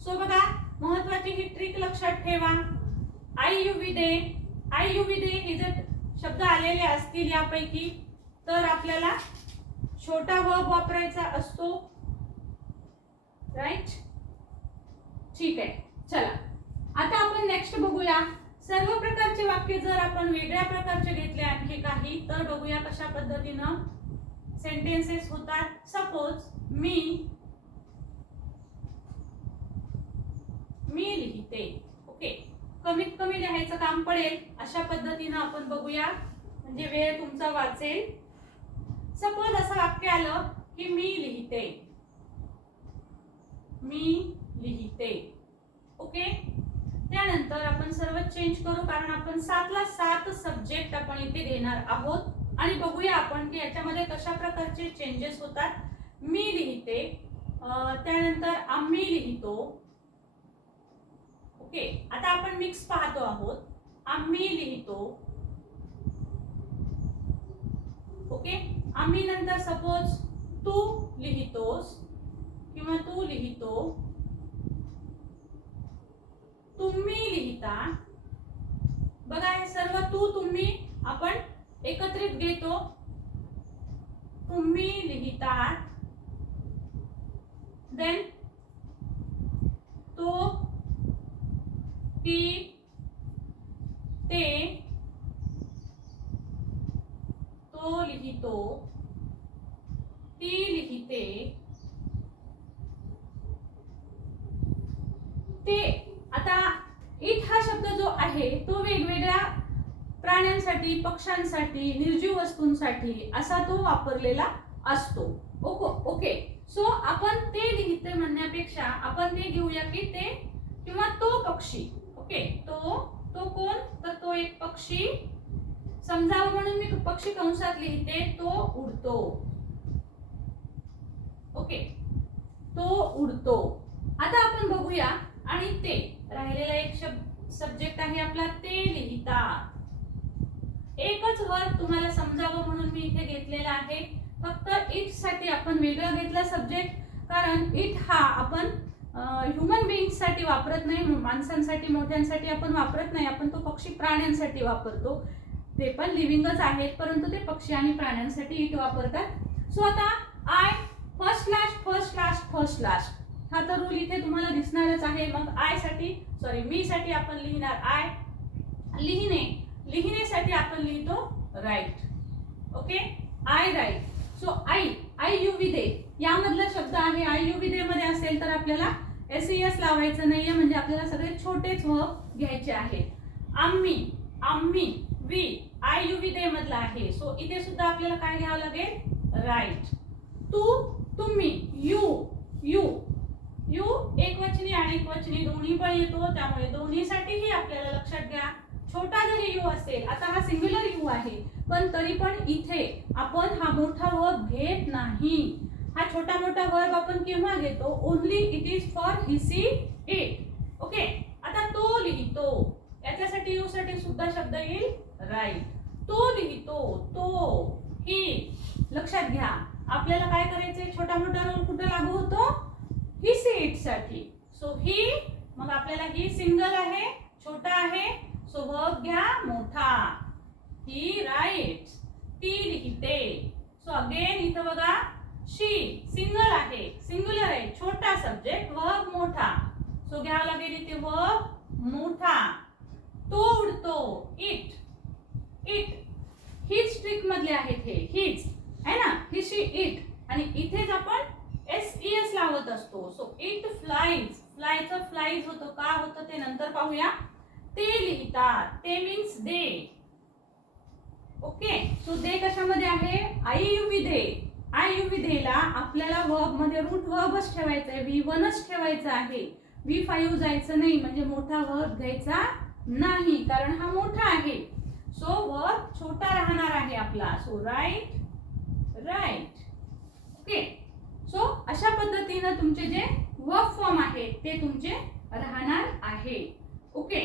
सो बघा, महत्वाची ही ट्रिक लक्षात ठेवा. I you we they, I you we they हे जर शब्द आलेले असतील यापैकी तर आपल्याला छोटा वर्ब वापरायचा असतो. राईट, ठीक आहे. चला आता आपण नेक्स्ट बघूया. सर्व प्रकारचे वाक्य जर आपण वेगळ्या प्रकारचे घेतले आणखी काही तर बघूया कशा पद्धतीनं सेंटेन्सेस होतात. सपोज मी लिहिते. ओके, कमीत कमी लिहायचं काम पडेल अशा पद्धतीनं आपण बघूया, म्हणजे वेळ तुमचा वाचेल. सपोज असं वाक्य आलं की मी लिहिते, मी लिहिते. ओके, त्यानंतर आपण सर्व चेंज करू कारण आपण 7 ला 7 सब्जेक्ट आपण इथे घेणार आहोत आणि बघूया आपण की याच्यामध्ये कशा प्रकारचे चेंजेस होतात. मी लिहिते, त्यानंतर आम्ही लिहितो. ओके, आता आपण मिक्स पाहतो आहोत. आम्ही लिहितो. ओके, आम्ही नंतर सपोज तू लिहितोस किंवा तू लिहितो, तुम्ही लिहिता. बघा, हे सर्व तू तुम्ही आपण एकत्रित घेतो. तुम्ही लिहितात, देन तो, ती, ते, तो लिहितो, ती लिहिते, ते. आता इट हा शब्द जो आहे तो वेगवेगळ्या प्राण्यांसाठी, पक्ष्यांसाठी, निर्जीव वस्तूंसाठी असा तो वापरलेला असतो. ओके, सो आपण ते लिहिते म्हणण्यापेक्षा आपण ते घेऊया की ते किंवा तो पक्षी. ओके, तो कोण, तर तो एक पक्षी. समजावं म्हणून मी पक्षी कंसात लिहिते, तो उडतो. ओके, तो उडतो. आता आपण बघूया, आणि ते राहिलेला एक सब्जेक्ट आहे आपला, ते लिहितात. एकच वर्ड तुम्हाला समजावं म्हणून मी इथे घेतलेला आहे. फक्त इट साठी आपण वेगळा घेतला सब्जेक्ट, कारण इट हा आपण ह्युमन बीइंग्स साठी वापरत नाही, माणसांसाठी, मोठ्यांसाठी आपण वापरत नाही. आपण तो पक्षी प्राण्यांसाठी वापरतो. ते पण लिव्हिंगच आहेत, परंतु ते पक्षी आणि प्राण्यांसाठी इट वापरतात. सो आता आय, फर्स्ट लास्ट हा तर रूल इथे तुम्हाला दिसणारच आहे. मग मी साठी आपण लिहिणार आय. लिहिण्यासाठी आपण लिहितो write. Okay, I write. So I you we they यामधला शब्द आहे. आय यू वी दे मध्ये असेल तर आपल्याला एस लावायचं नाहीये, म्हणजे आपल्याला सगळे छोटेच वर्ब घ्यायचे आहेत. आम्ही, वी, आय यू वी दे मधला आहे. सो इथे सुद्धा आपल्याला काय घ्यावं लागेल, राईट. तू, तुम्ही, यू एकवचनी आणि एकवचनी दोन्ही पण येतो, त्यामुळे दोन्हीसाठीही आपल्याला लक्षात घ्या, छोटा जरी यू असेल, आता हा सिंग्युलर यू आहे, पण तरी पण इथे आपण हा मोठा वर्ब घेत नाही. हा छोटा मोठा वर्ब आपण केव्हा घेतो, only it is for he, she, it. Okay, आता तो लिहितो, याच्यासाठी यू साठी सुद्धा शब्द येईल राईट. तो लिहितो, तो, ही. लक्षात घ्या, आपल्याला काय करायचंय, छोटा मोठा रोल कुठे लागू होतो, ही, सी, इट साठी. सो ही, मग आपल्याला ही सिंगल आहे, छोटा आहे, सो वर्ब घ्या मोठा. ही राईट्स, ती लिहिते. सो अगेन इथं बघा, शी सिंगल आहे, सिंगुलर आहे, छोटा सब्जेक्ट, वर्ब मोठा. सो घ्यावं लागेल इथे वर्ब मोठा. तो उडतो, इट. हीच ट्रिक मधले आहेत हे, हीच आहे ना, ही, शी, इट. आणि इथेच आपण एस लावत असतो. सो इट फ्लाइज, फ्लायचं फ्लाइज होतं, का होतं ते नंतर पाहूया. ते लिहितात, ते means they. Okay, so they कशामध्ये आहे, I you we they. I you we they ला आपल्याला वर्ब मध्ये रूट वर्बच ठेवायचा आहे, V1च ठेवायचा आहे. V5 जायचं नाही, म्हणजे मोठा वर्ब घ्यायचा नाही, कारण हा मोठा आहे. सो वर्ब छोटा राहणार आहे आपला. So right. ओके, सो अशा पद्धतीने तुमचे जे वर्ब फॉर्म आहेत ते तुमचे राहणार आहे. ओके,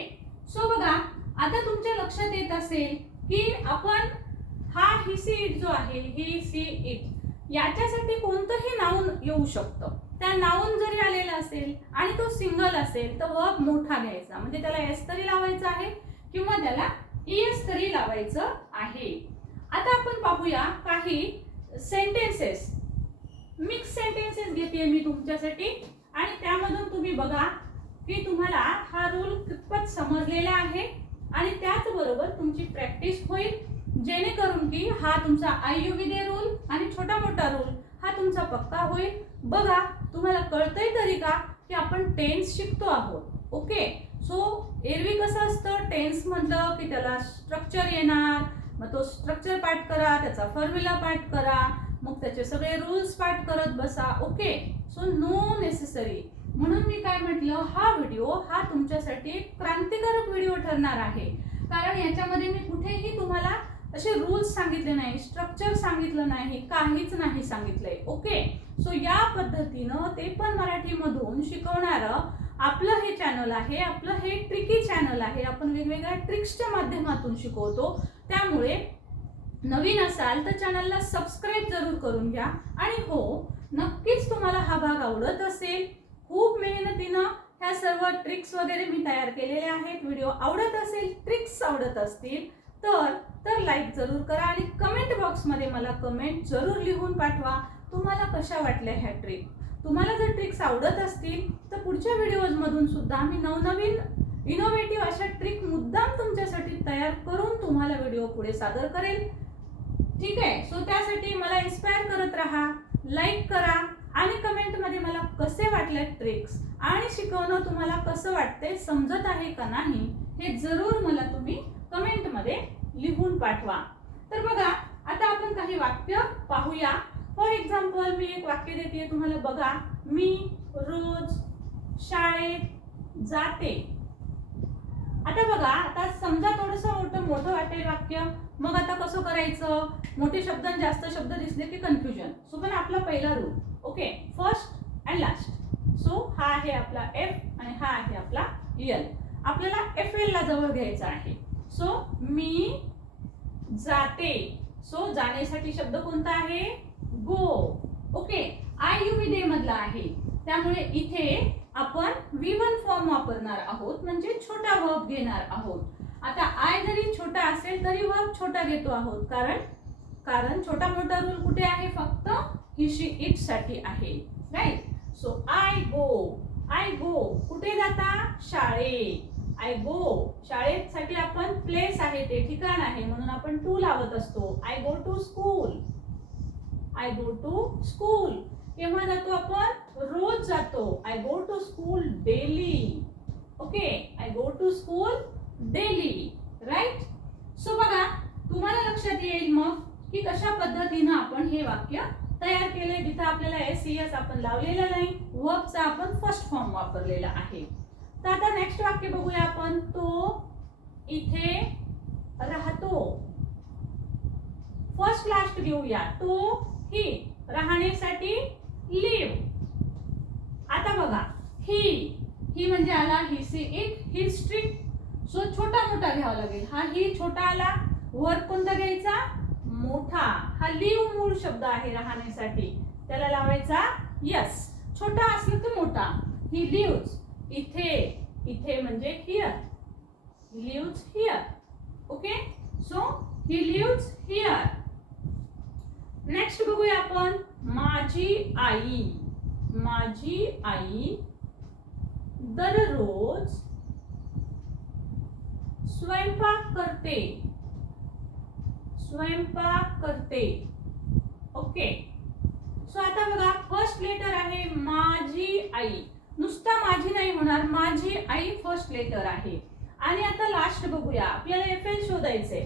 सो बघा, आता तुमच्या लक्षात येत असेल की आपण हा ही, सी, इट जो आहे, ही, सी, इट, याच्यासाठी कोणतंही नाउन येऊ शकतं. त्या नाउन जरी आलेला असेल आणि तो सिंगल असेल तर वर्ब मोठा घ्यायचा, म्हणजे त्याला एस तरी लावायचं आहे किंवा त्याला ईएस तरी लावायचं आहे. आता आपण पाहूया काही सेंटेन्सेस. मिक्स सेंटेन्सेस घेते मी तुमच्यासाठी, आणि त्यामधून तुम्ही बघा की तुम्हाला हा रूल कितपत समजलेला आहे, आणि त्याचबरोबर तुमची प्रॅक्टिस होईल, जेणेकरून की हा तुमचा I you we they rule आणि छोटा मोठा रूल हा तुमचा पक्का होईल. बघा, तुम्हाला कळतंय तरी का की आपण टेन्स शिकतो आहोत. ओके, सो एरवी कसं असतं, टेन्स म्हटलं की त्याला स्ट्रक्चर येणार, मग तो स्ट्रक्चर पाठ करा, त्याचा फॉर्म्युला पाठ करा, मग त्याचे सगळे रूल्स पाठ करत बसा. Okay, so no necessary. म्हणून मी काय म्हटलं, हा व्हिडिओ हा तुमच्यासाठी एक क्रांतिकारक व्हिडिओ ठरणार आहे, कारण याच्यामध्ये मी कुठेही तुम्हाला असे रूल्स सांगितले नाही, स्ट्रक्चर सांगितलं नाही, काहीच नाही सांगितलंय. ओके, सो या पद्धतीनं ते पण मराठीमधून शिकवणारं आपलं हे चॅनल आहे, आपलं हे ट्रिकी चॅनल आहे. आपण वेगवेगळ्या ट्रिक्सच्या माध्यमातून शिकवतो. त्यामुळे नवीन असाल तर चॅनलला सबस्क्राईब जरूर करून घ्या. आणि हो, नक्कीच तुम्हाला हा भाग आवडत असेल. खूप मेहनतीनं ह्या सर्व ट्रिक्स वगैरे मी तयार केलेले आहेत. व्हिडिओ आवडत असेल, ट्रिक्स आवडत असतील तर लाईक जरूर करा आणि कमेंट बॉक्समध्ये मला कमेंट जरूर लिहून पाठवा. तुम्हाला कशा वाटल्या ह्या ट्रिक. तुम्हाला जर ट्रिक्स आवडत असतील तर पुढच्या व्हिडिओजमधून सुद्धा मी नवनवीन इनोव्हेटिव्ह अशा ट्रिक मुद्दाम तुमच्यासाठी तयार करून तुम्हाला व्हिडिओ पुढे सादर करेल. ठीक आहे. सो त्यासाठी मला इन्स्पायर करत राहा, लाईक करा आणि कमेंटमध्ये मला कसे वाटले ट्रिक्स आणि शिकवणं तुम्हाला कसं वाटते, समजत आहे का नाही, हे जरूर मला तुम्ही कमेंटमध्ये लिहून पाठवा. तर बघा, आता आपण काही वाक्य पाहूया. फॉर एक्झाम्पल मी एक वाक्य देते तुम्हाला. बघा, मी रोज शाळेत जाते. आता बघा, आता समजा थोडंसं मोठं वाटेल वाक्य. मग आता कसं करायचं? मोठे शब्द आणि जास्त शब्द दिसले की कन्फ्युजन. सो पण आपला पहिला rule, okay, first and last. So हा आहे आपला एफ आणि हा आहे आपला एल. आपल्याला एफ एल ला जवळ घ्यायचा आहे. सो मी जाते. सो जाण्यासाठी शब्द कोणता आहे? गो. ओके, आय यू विदे मधला आहे. त्यामुळे इथे आपण V1 फॉर्म वापरणार आहोत, म्हणजे छोटा वर्ब घेणार आहोत. आता आय जरी छोटा असेल तरी वर्ब छोटा घेतो आहोत, कारण छोटा मोठा रूल कुठे आहे? फक्त ही शी इट साठी आहे, राईट. सो आय गो कुठे जाता? शाळेत. आय गो शाळेसाठी आपण प्लेस आहे, ते ठिकाण आहे, म्हणून आपण टू लावत असतो. I go to school. केव्हा जातो आपण? रोज जातो. I go to school daily. Okay, I go to school daily, right. So बघा, तुम्हाला लक्षात येईल मग की कशा पद्धतीनं आपण हे वाक्य तयार केले. जिथे आपल्याला एस आपण लावलेला नाही, वर्बचा आपण फर्स्ट फॉर्म वापरलेला आहे. तर आता नेक्स्ट वाक्य बघूया आपण. तो इथे राहतो. फर्स्ट लास्ट घेऊया. तो ही राहण्यासाठी लिव. आता बघा, ही म्हणजे आला ही सी इट, ही स्ट्रीट. सो छोटा मोठा घ्यावा लागेल. हा ही छोटा आला, वर्ब कोणता घ्यायचा? मोठा. हा लिव मूळ शब्द आहे राहण्यासाठी, त्याला लावायचा यस. छोटा असला तर मोठा. ही लिव्स इथे म्हणजे here. Lives here. Okay, so he lives here. Next बघूया आपण. माझी आई दररोज स्वयंपाक करते. ओके, सो आता बघा, फर्स्ट लेटर आहे माझी आई. नुसता माझी नाही होणार, माझी आई फर्स्ट लेटर आहे. आणि आता लास्ट बघूया. आपल्याला एफएल शोधायचे.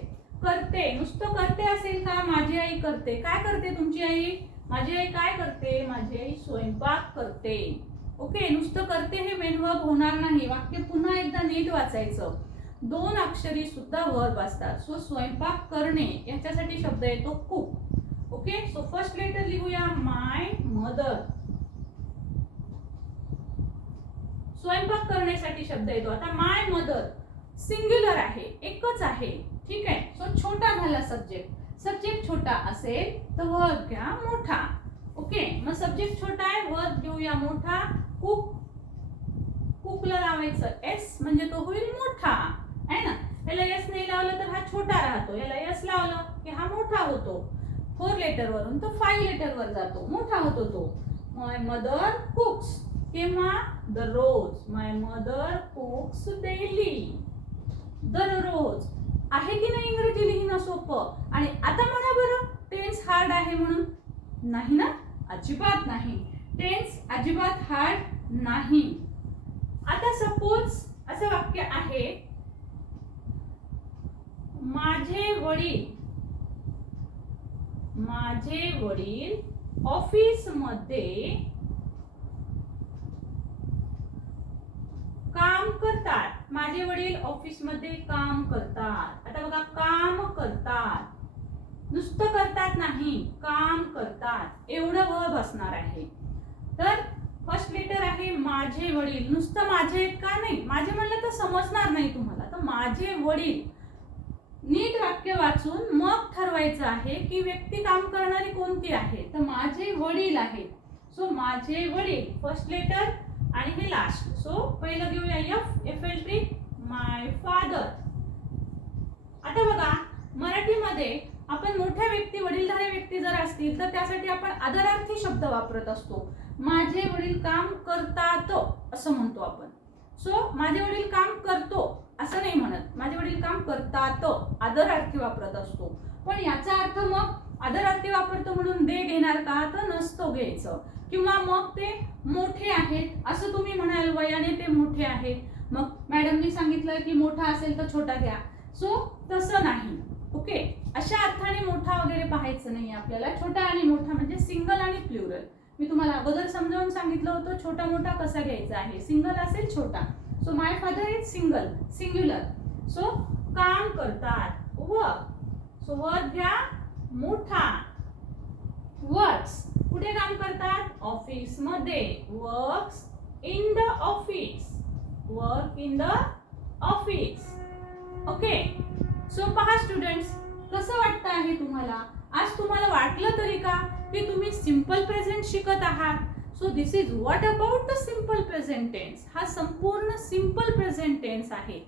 करते, नुसतं करते असेल का? माझी आई करते. काय करते तुमची आई? माझी आई काय करते? माझी आई स्वयंपाक करते. ओके, नुसतं करते हे मेन वर्ब होणार नाही. वाक्य पुन्हा एकदा नीट वाचायचं. 2 अक्षरी सुद्धा वर्ब असतात. सो स्वयंपाक करणे याच्यासाठी शब्द येतो cook. Okay, so first letter लिहूया माय मदर. स्वयंपाक करण्यासाठी शब्द येतो. आता माय मदर सिंग्युलर आहे, एकच आहे. ठीक आहे. सो छोटा झाला सब्जेक्ट छोटा असेल तर वर्ब घ्या मोठा. ओके, मग सब्जेक्ट छोटा आहे, वर्ब घेऊया मोठा. कुकला लावायचं एस, म्हणजे तो होईल मोठा, आहे ना. याला एस नाही लावलं तर हा छोटा राहतो. याला एस लावलं की हा मोठा होतो. 4 लेटर वरून तो 5 लेटर वर जातो, मोठा होतो तो. माय मदर कुक्स. केव्हा? दररोज. माय मदर कुक्स डेली. दररोज. आहे की नाही इंग्रजी लिहिणं सोपं? आणि आता म्हणा बरं, टेन्स हार्ड आहे म्हणून. नाही ना, अजिबात नाही. टेन्स अजिबात हार्ड नाही. आता सपोज असं वाक्य आहे, माझे वडील ऑफिस मध्ये काम करतात. माझे वडील ऑफिस मध्ये काम करतात. आता बघा, काम करतात. नुसतं करतात नाही, काम करतात एवढं वर्ब असणार आहे. तर फर्स्ट लेटर आहे माझे वडील. नुसतं माझे आहेत का नाही, माझे म्हणलं तर समजणार नाही तुम्हाला. तर माझे वडील नीट वाक्य वाचून मग ठरवायचं आहे की व्यक्ती काम करणारी कोणती आहे. तर माझे वडील आहेत. सो माझे वडील फर्स्ट लेटर आणि हे लास्ट. सो पहिलं घेऊया एफ, एफएल माय फादर. आता बघा मराठीमध्ये आपण मोठ्या व्यक्ती, वडीलधारी व्यक्ती जर असतील तर त्यासाठी आपण आदरार्थी शब्द वापरत असतो. माझे वडील काम करतात असं म्हणतो आपण. सो माझे वडील काम करतो असं नाही म्हणत, माझे वडील काम करतात आदरार्थी वापरत असतो. पण याचा अर्थ मग आदरार्थी वापरतो म्हणून दे घेणार का, तर नसतो घ्यायचं. किंवा मग ते मोठे आहेत असं तुम्ही म्हणाल, वयाने ते मोठे आहेत. मग मॅडमनी सांगितलं की मोठा असेल तर छोटा घ्या. सो तसं नाही. ओके, अशा अर्थाने मोठा वगैरे पाहायचं नाही आपल्याला. छोटा आणि मोठा म्हणजे सिंगल आणि प्लुरल. मी तुम्हाला अगोदर समजावून सांगितलं होतं छोटा मोठा कसा घ्यायचा आहे. सिंगल असेल छोटा. So my father is single, singular. So काम करतात, वर्क. सो वर्क घ्या मोठा. वर्क्स कुठे काम करतात, ऑफिस मध्ये. Works in the office, work in the office. Okay, so पहा स्टुडंट्स, कसं वाटतं आहे तुम्हाला. आज तुम्हाला वाटलं तरी का की तुम्ही सिंपल प्रेझेंट शिकत आहात. So this is what about the simple present tense. हा संपूर्ण सिंपल प्रेझेंट टेन्स आहे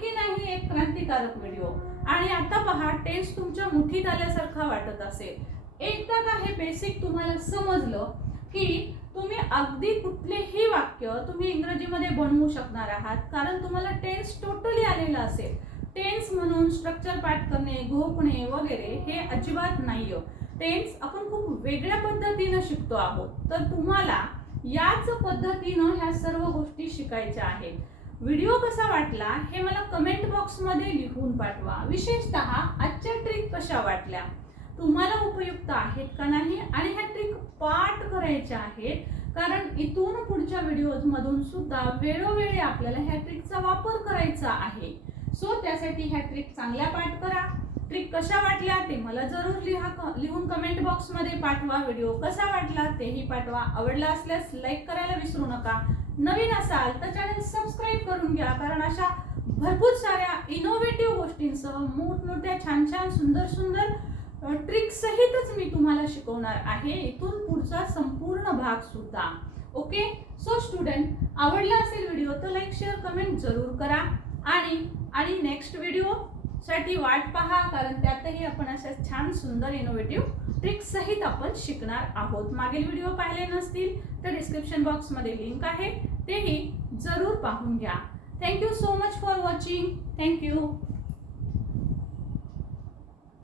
की नाही एक क्रांतिकारक व्हिडिओ. आणि आता पहा टेन्स तुमच्या मुठीत आल्यासारखा वाटत असेल. एकदा का हे बेसिक तुम्हाला समजलं की तुम्ही अगदी कुठलेही वाक्य तुम्ही इंग्रजीमध्ये बनवू शकणार आहात, कारण तुम्हाला टेन्स टोटली आलेलं असेल. टेन्स म्हणून स्ट्रक्चर पाठ करणे, घोकणे वगैरे हे अजिबात नाहीये. टेन्स आपण खूप वेगळ्या पद्धतीनं शिकतो आहोत. तर तुम्हाला याच पद्धतीनं ह्या सर्व गोष्टी शिकायच्या आहेत. व्हिडिओ कसा वाटला हे मला कमेंट बॉक्समध्ये लिहून पाठवा. विशेषतः आजच्या ट्रिक कशा वाटल्या, तुम्हाला उपयुक्त आहेत का नाही, आणि ह्या ट्रिक पाठ करायच्या आहेत. कारण इथून पुढच्या व्हिडिओज मधून सुद्धा वेळोवेळी आपल्याला ह्या ट्रिकचा वापर करायचा आहे. सो त्यासाठी ह्या ट्रिक चांगल्या पाठ करा. ट्रिक कशा वाटल्या ते मला जरूर लिहून कमेंट बॉक्स मध्ये पाठवा. व्हिडिओ कसा वाटला तेही पाठवा. आवडला असल्यास लाईक करायला विसरू नका. नवीन असाल तर चॅनल सबस्क्राईब करून घ्या, कारण अशा भरपूर साऱ्या इनोव्हेटिव्ह गोष्टींसह मोठमोठ्या छान छान सुंदर सुंदर ट्रिक सहितच मी तुम्हाला शिकवणार आहे इथून पुढचा संपूर्ण भाग सुद्धा. ओके, सो स्टुडंट, आवडला असेल व्हिडिओ तर लाईक शेअर कमेंट जरूर करा. आणि नेक्स्ट व्हिडिओ साठी वाट पहा, कारण त्यातही आपण अशा छान सुंदर इनोव्हेटिव्ह ट्रिक सहित आपण शिकणार आहोत. मागील व्हिडिओ पाहिले नसतील तर डिस्क्रिप्शन बॉक्स मध्ये लिंक आहे, तेही जरूर पाहून घ्या. Thank you so much for watching. Thank you.